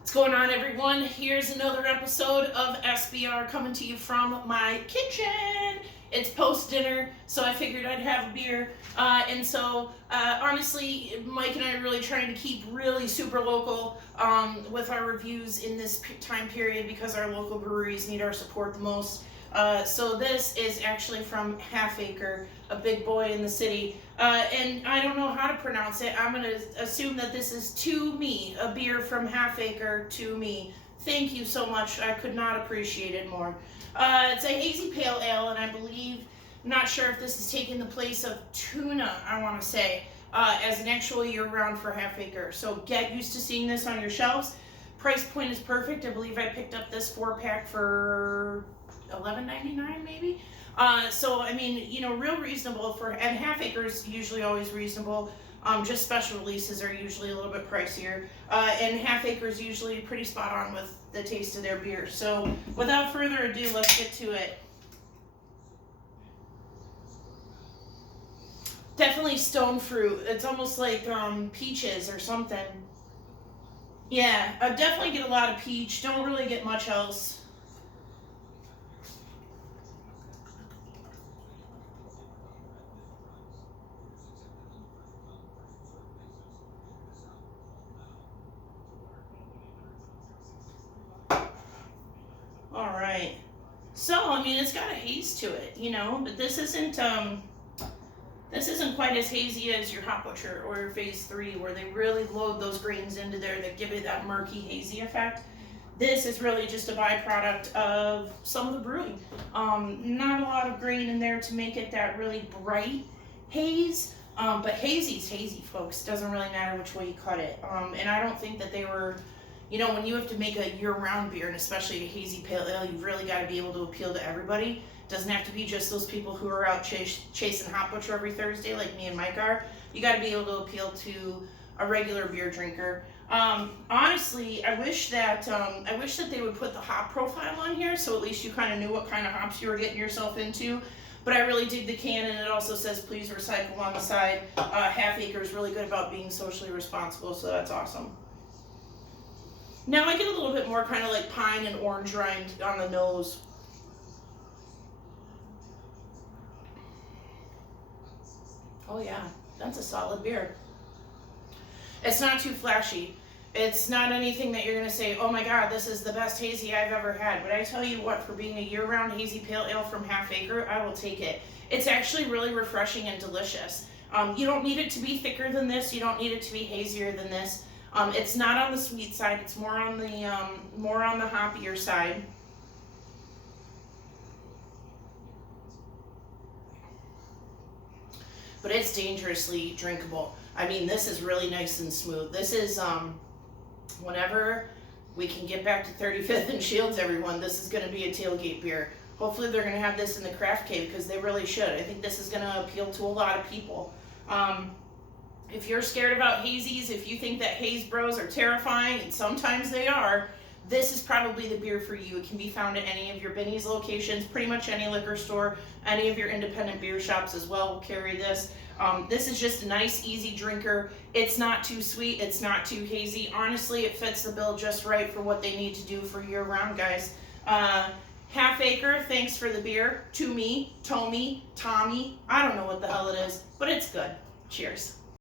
What's going on, everyone? Here's another episode of SBR coming to you from my kitchen. It's post-dinner, so I figured I'd have a beer. Honestly, Mike and I are really trying to keep really super local with our reviews in this time period because our local breweries need our support the most. So this is actually from Half Acre, a big boy in the city. And I don't know how to pronounce it. I'm going to assume that this is To Me, a beer from Half Acre To Me. Thank you so much. I could not appreciate it more. It's a Hazy Pale Ale, and I believe, I'm not sure if this is taking the place of tuna, I want to say, as an actual year-round for Half Acre. So get used to seeing this on your shelves. Price point is perfect. I believe I picked up this 4-pack for $11.99 maybe. So I mean, you know, real reasonable for, and Half Acre's usually always reasonable. Just special releases are usually a little bit pricier, and Half Acre's usually pretty spot on with the taste of their beer. So without further ado, let's get to it. Definitely stone fruit. It's almost like peaches or something. Yeah, I definitely get a lot of peach. Don't really get much else. All right. So, I mean, it's got a haze to it, you know, but this isn't quite as hazy as your Hop Butcher or your Phase 3, where they really load those grains into there that give it that murky, hazy effect. This is really just a byproduct of some of the brewing. Not a lot of grain in there to make it that really bright haze, but hazy's hazy, folks. Doesn't really matter which way you cut it. And I don't think that they were, you know, when you have to make a year-round beer, and especially a hazy pale ale, you've really got to be able to appeal to everybody. It doesn't have to be just those people who are out chasing Hop Butcher every Thursday like me and Mike are. You got to be able to appeal to a regular beer drinker. Honestly, I wish that they would put the hop profile on here, so at least you kind of knew what kind of hops you were getting yourself into. But I really dig the can, and it also says please recycle on the side. Half Acre is really good about being socially responsible, so that's awesome. Now I get a little bit more kind of like pine and orange rind on the nose. Oh yeah, that's a solid beer. It's not too flashy. It's not anything that you're going to say, oh my god, this is the best hazy I've ever had. But I tell you what, for being a year-round hazy pale ale from Half Acre, I will take it. It's actually really refreshing and delicious. You don't need it to be thicker than this. You don't need it to be hazier than this. It's not on the sweet side. It's more on the hoppier side. But it's dangerously drinkable. I mean, this is really nice and smooth. This is whenever we can get back to 35th and Shields, everyone, this is going to be a tailgate beer. Hopefully they're going to have this in the craft cave, because they really should. I think this is going to appeal to a lot of people. If you're scared about hazies, if you think that haze bros are terrifying, and sometimes they are, this is probably the beer for you. It can be found at any of your Benny's locations, pretty much any liquor store, any of your independent beer shops as well will carry this. This is just a nice, easy drinker. It's not too sweet. It's not too hazy. Honestly, it fits the bill just right for what they need to do for year-round, guys. Half Acre, thanks for the beer. To Me, Tome, Tommy, I don't know what the hell it is, but it's good. Cheers.